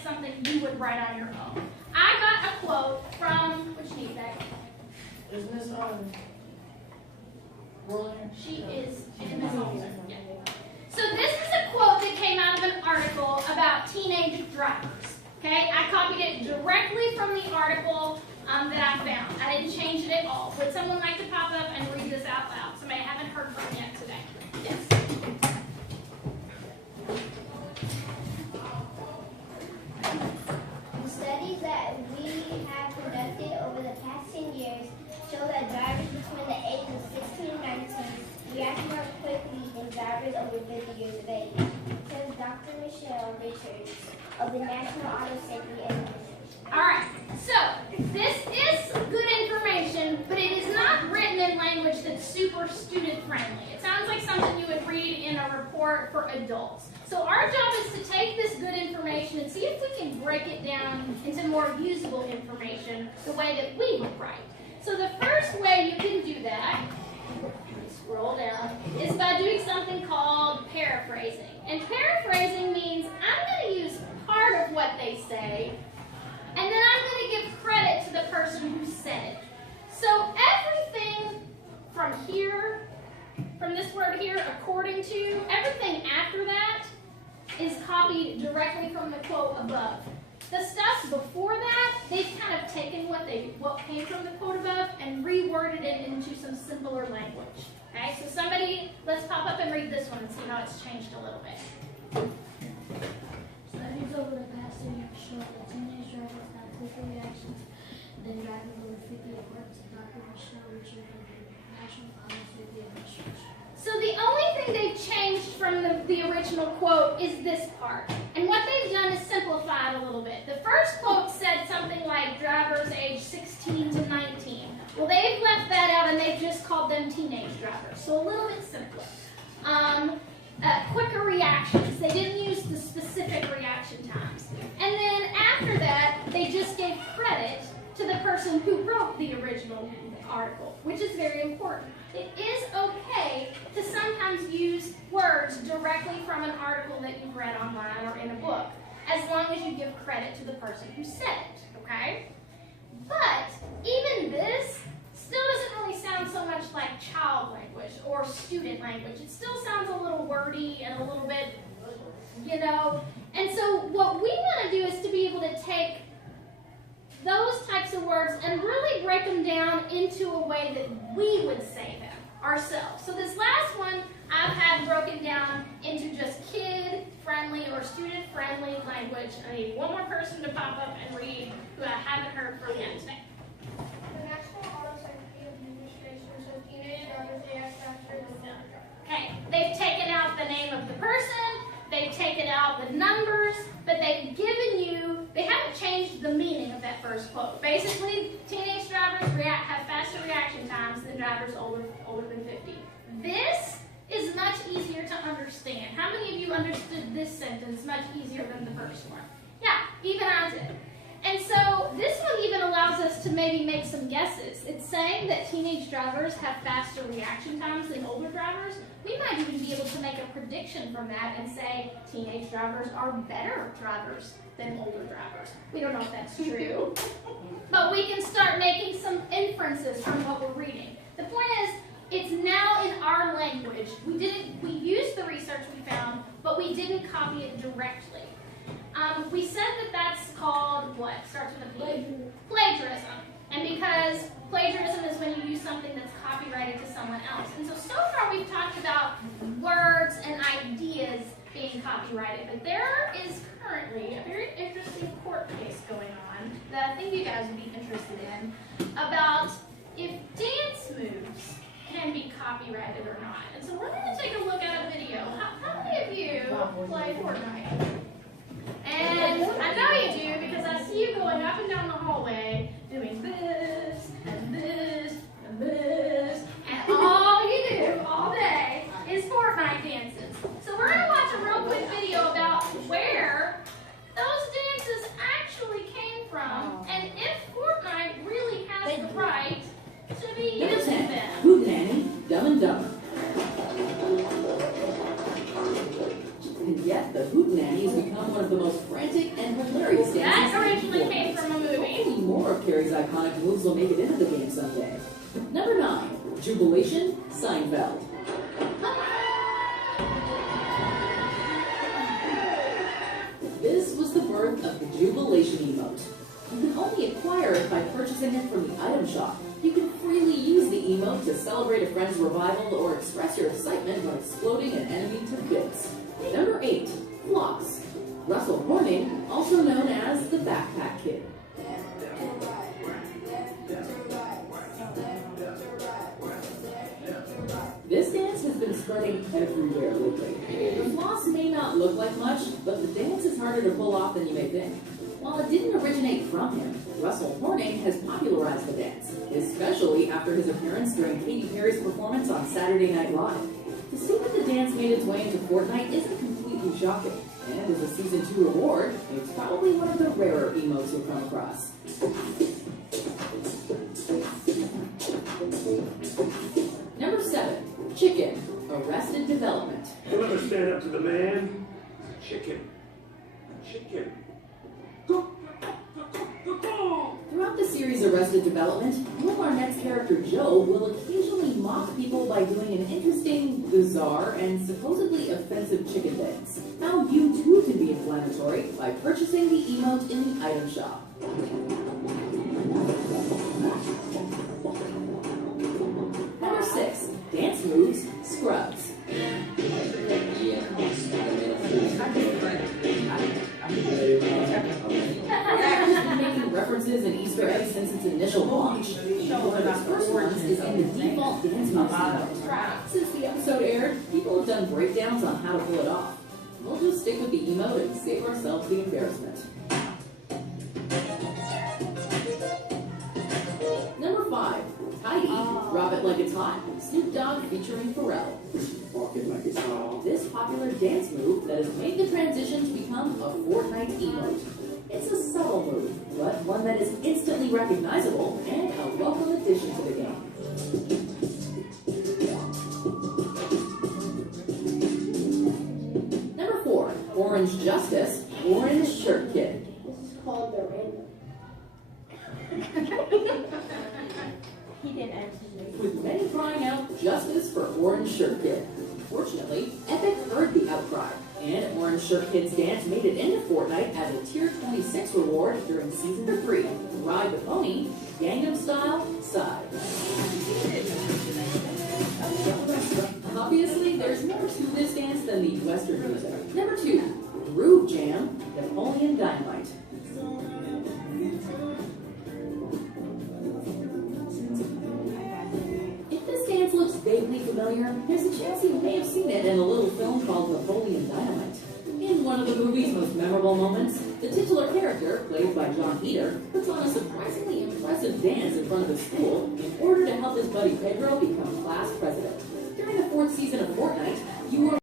like something you would write on your own. I got a quote from, which need that? Isn't this rolling? She is in Miss Olsen. Yeah. So this is a quote that came out of an article about teenage drivers. Okay, I copied it directly from the article that I found. I didn't change it at all. Would someone like to pop up and read this out loud? Somebody I haven't heard from yet today. Yes. Studies that we have conducted over the past 10 years show that drivers between the ages of 16 and 19 react more quickly than drivers over 50 years of age, says Dr. Michelle Richards of the National Auto Safety Administration. All right, so this is good information, but it is not written in language that's super student friendly. It sounds like something you would read in a report for adults. So our job is to take this good information and see if we can break it down into more usable information the way that we would write. So the first way you can do that, scroll down, is by doing something called paraphrasing. And paraphrasing means I'm going to use part of what they say, and then I'm going to give credit to the person who said it. So everything from here, from this word here, according to, everything after that is copied directly from the quote above. The stuff before that, they've kind of taken what came from the quote above and reworded it into some simpler language. Okay, so somebody, let's pop up and read this one and see how it's changed a little bit. Studies over the past 10 years show that teenage drivers have quicker reactions than drivers over 50, according to Dr. Michelle Richards of the National Auto Safety Administration. So the only thing they've changed from the original quote is this part. And what they've done is simplify it a little bit. The first quote said something like drivers age 16 to 19. Well, they've left that out and they've just called them teenage drivers. So a little bit simpler. Quicker reactions. They didn't use the specific reaction times. And then after that, they just gave credit to the person who wrote the original article, which is very important. It is okay to sometimes use words directly from an article that you've read online or in a book, as long as you give credit to the person who said it, okay? But even this still doesn't really sound so much like child language or student language. It still sounds a little wordy and a little bit, and so what we want to do is to be able to take those types of words and really break them down into a way that we would say them ourselves. So this last one I've had broken down into just kid-friendly or student-friendly language. I need one more person to pop up and read who I haven't heard from yet today. The National Auto Safety Administration says teenage drivers react faster than younger drivers. Okay, they've taken out the name of the person, they've taken out the numbers, but they've given you, they haven't changed the meaning of that first quote. Basically, teenage drivers have faster reaction times than drivers older than 50. This is much easier to understand. How many of you understood this sentence much easier than the first one? Yeah, even I did. And so this one even allows us to maybe make some guesses. It's saying that teenage drivers have faster reaction times than older drivers. We might even be able to make a prediction from that and say teenage drivers are better drivers than older drivers. We don't know if that's true, but we can start making some inferences from what we're reading. The point is, it's now in our language. We used the research we found, but we didn't copy it directly. We said that that's called what? Starts with a P? Plagiarism. And because plagiarism is when you use something that's copyrighted to someone else. And so far we've talked about words and ideas being copyrighted, but there is currently a very interesting court case going on that I think you guys would be interested in about if dance moves can be copyrighted or not. And so we're going to take a look at a video. How many of you play Fortnite? And I know you do because I see you going up and down the hallway doing this and this and this, and all you do all day is Fortnite dances. So we're going to watch a real quick video about where Carey's iconic moves will make it into the game someday. Number 9, Jubilation, Seinfeld. This was the birth of the Jubilation emote. You can only acquire it by purchasing it from the item shop. You can freely use the emote to celebrate a friend's revival or express your excitement when exploding an enemy to bits. Number 8, Floss. Russell Horning, also known as the Backpack Kid. This dance has been spreading everywhere lately. The floss may not look like much, but the dance is harder to pull off than you may think. While it didn't originate from him, Russell Horning has popularized the dance, especially after his appearance during Katy Perry's performance on Saturday Night Live. To see that the dance made its way into Fortnite isn't completely shocking, and as a Season 2 reward, it's probably one of the rarer emotes you'll come across. Number 7, Chicken, Arrested Development. You'll never stand up to the man. Chicken. Chicken. Throughout the series Arrested Development, Will Arnett's character Joe will occasionally mock people by doing an interesting, bizarre, and supposedly offensive chicken dance. Now you too can be inflammatory by purchasing the emote in the item shop. Number 6, Dance Moves, Scrubs. Making references and Easter eggs since its initial launch. One of its first ones is in the default dance moves emote. Since the episode aired, people have done breakdowns on how to pull it off. We'll just stick with the emote and save ourselves the embarrassment. Number 5, Tidy, Drop It Like It's Hot, Snoop Dogg featuring Pharrell. Walk it like it's hot. This popular dance move that has made the transition to become a Fortnite emote. It's a subtle move, but one that is instantly recognizable and a welcome addition to the game. Number 4, Orange Justice, Orange Shirt Kid. This is called the rainbow. He didn't answer me. With many crying out justice for Orange Shirt Kid. Fortunately, Epic heard the outcry, and Orange Shirt Kid's dance made it into Fortnite as a Tier 26 reward during Season 3. Ride the Pony, Gangnam Style, Side. Obviously, there's more to this dance than the Western music. Number 2, Groove Jam, Napoleon Dynamite. If this dance looks vaguely familiar, there's a chance you may have seen it in a little film called Napoleon Dynamite. In one of the movie's most memorable moments, the titular character, played by John Heater, puts on a surprisingly impressive dance in front of his school in order to help his buddy Pedro become class president. During the 4th season of Fortnite, you were